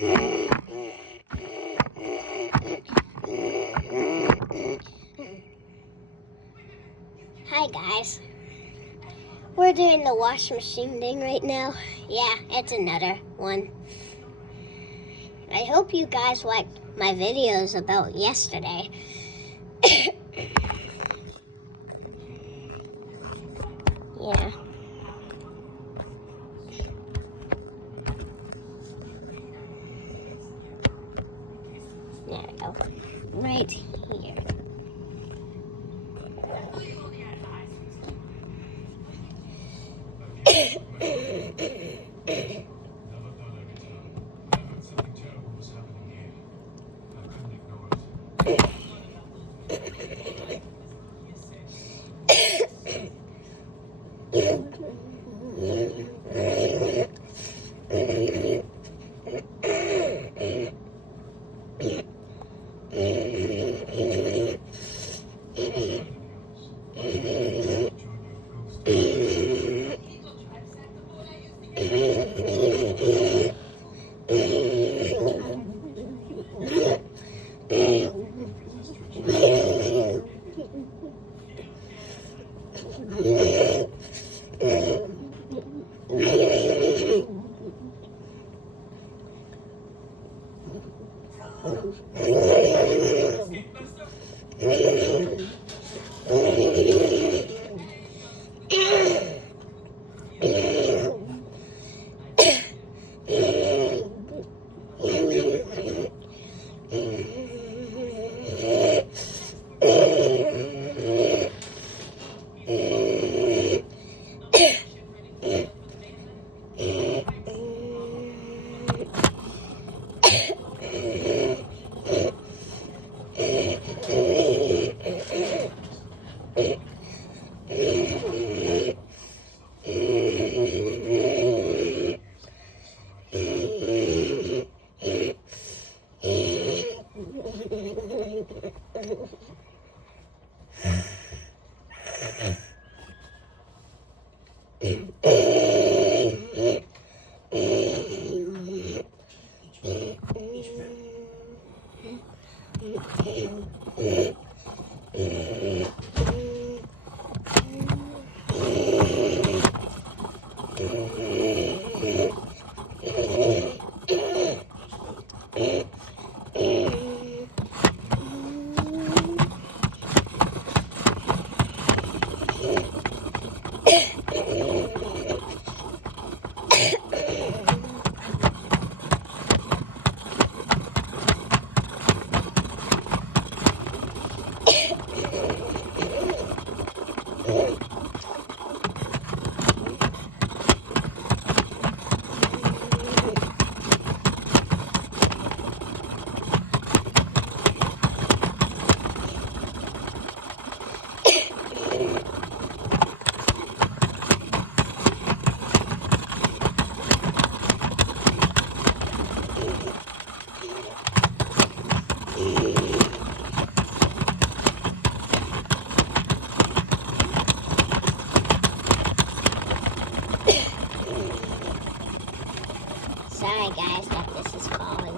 Hi guys. We're doing the wash machine thing right now. Yeah, it's another one. I hope you guys liked my videos about yesterday. Yeah. There we go. Right here. Sorry guys that this is falling.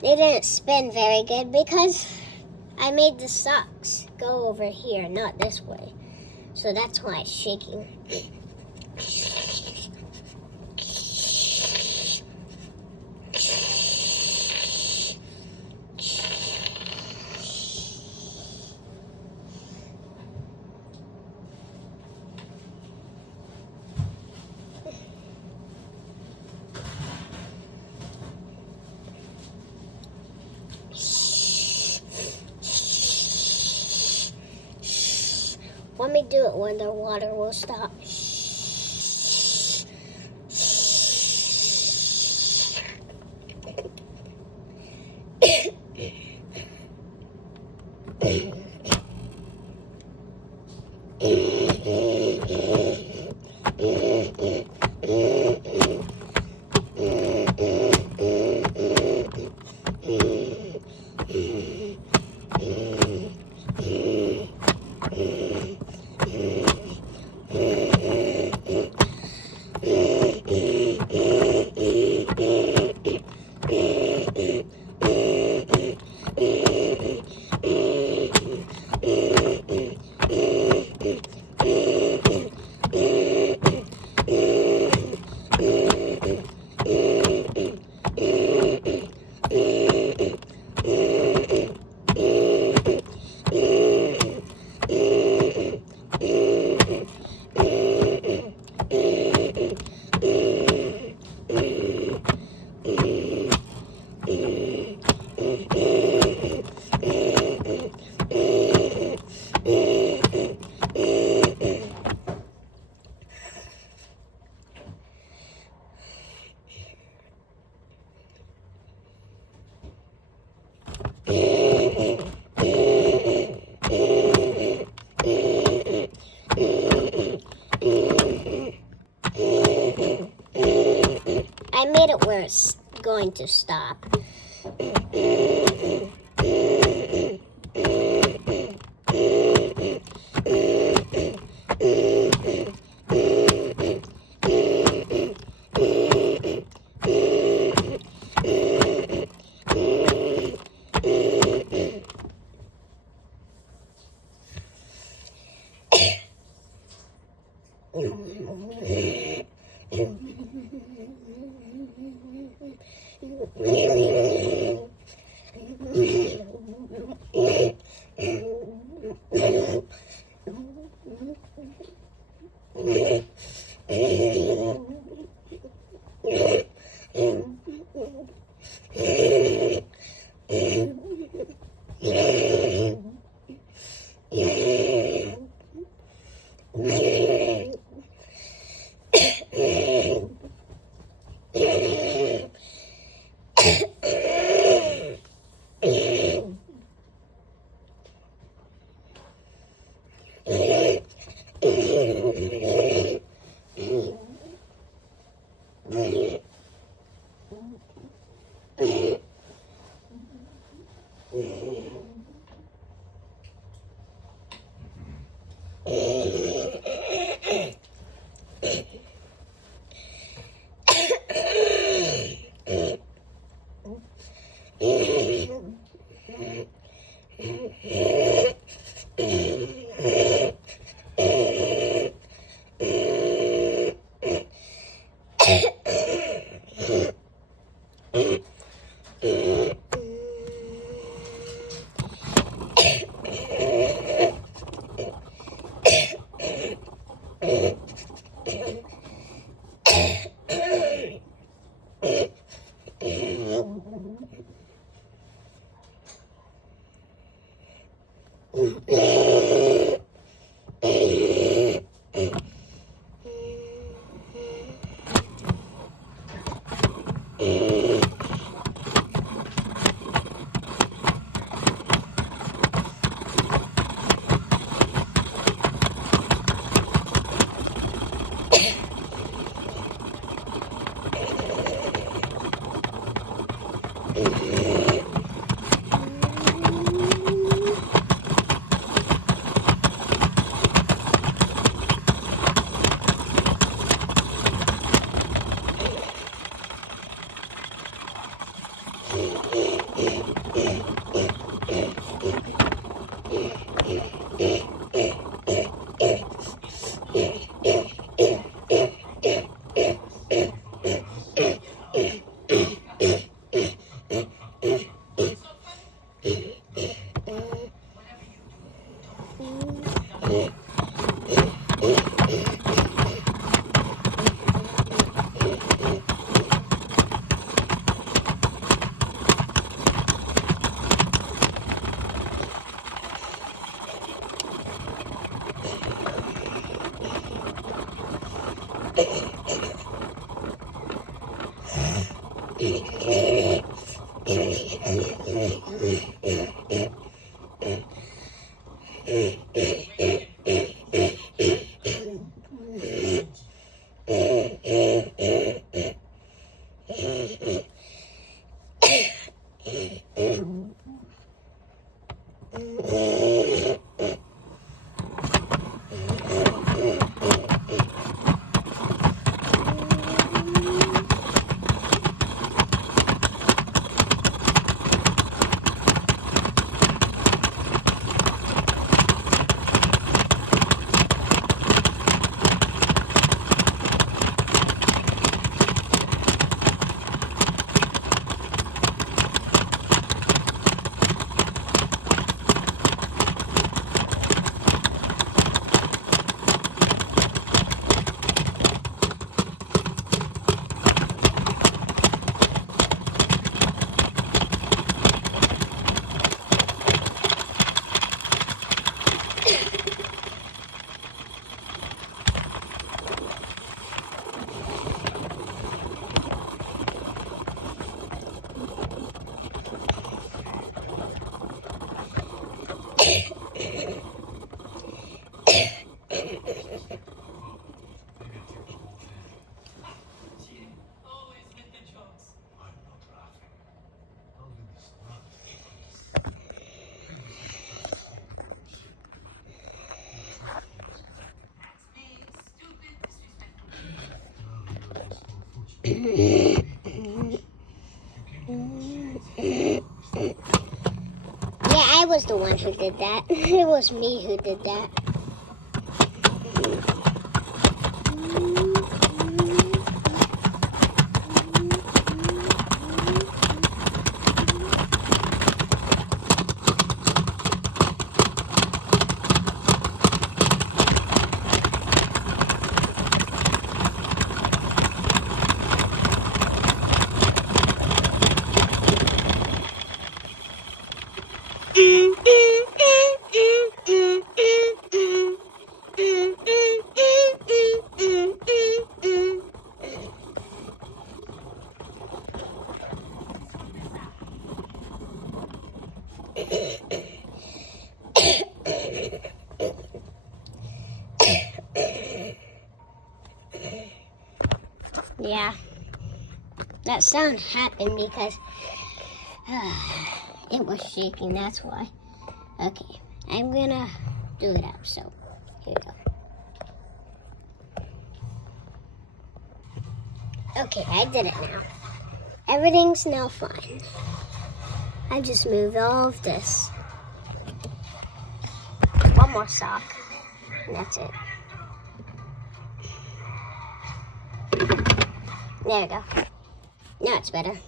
They didn't spin very good because I made the socks go over here, not this way. So that's why it's shaking. Let me do it when the water will stop. I made it where it's going to stop. Yeah, I was the one who did that. It was me who did that. Yeah, that sound happened because it was shaking, that's why. Okay, I'm gonna do it up, so here we go. Okay, I did it now. Everything's now fine. I just moved all of this. One more sock, and that's it. There we go. Now it's better.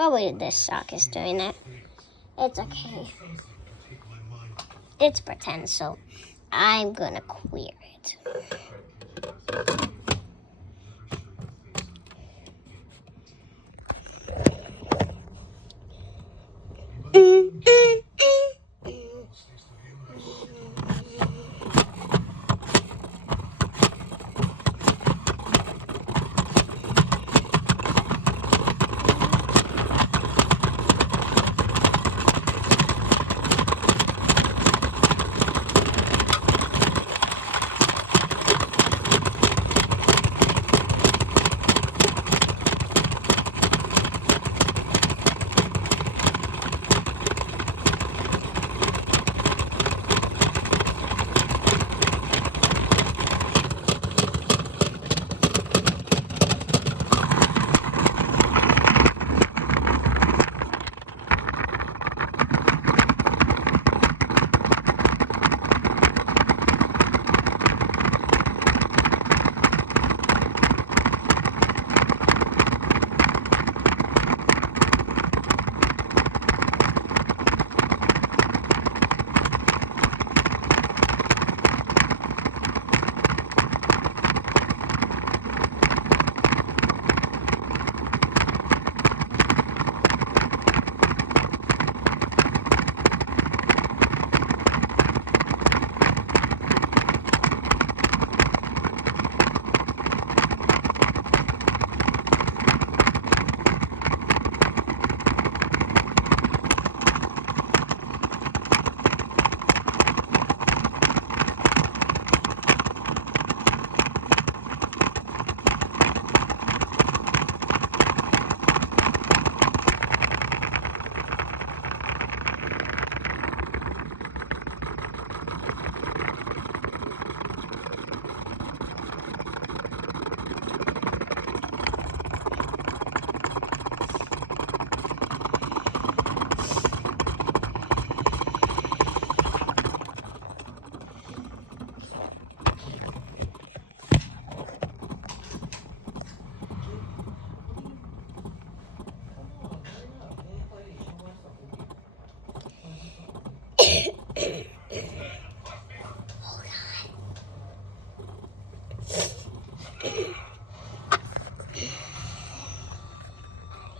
Probably this sock is doing that. It's okay. It's pretend, so I'm gonna clear it.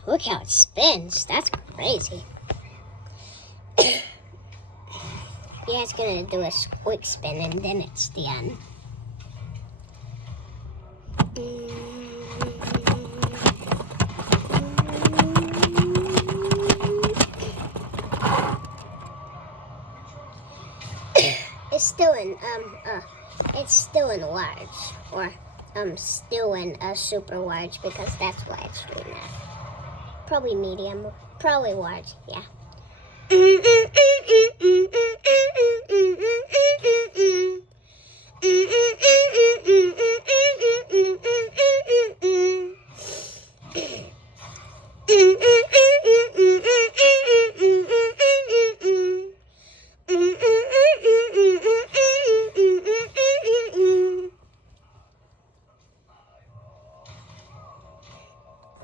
Look how it spins. That's crazy. Yeah, it's gonna do a quick spin and then it's the end. It's still in large, or still in a super large, because that's why it's doing that. Probably medium, probably large, yeah.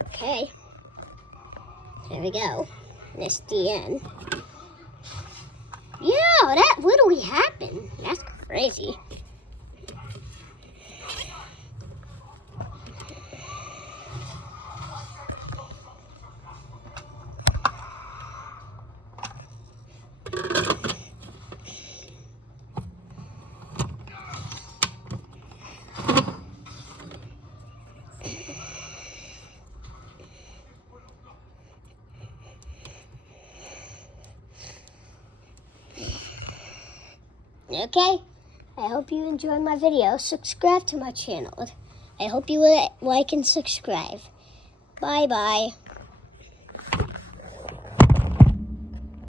Okay, there we go. That's the end. Yeah, that literally happened. That's crazy. Okay, I hope you enjoyed my video. Subscribe to my channel. I hope you like and subscribe. Bye-bye.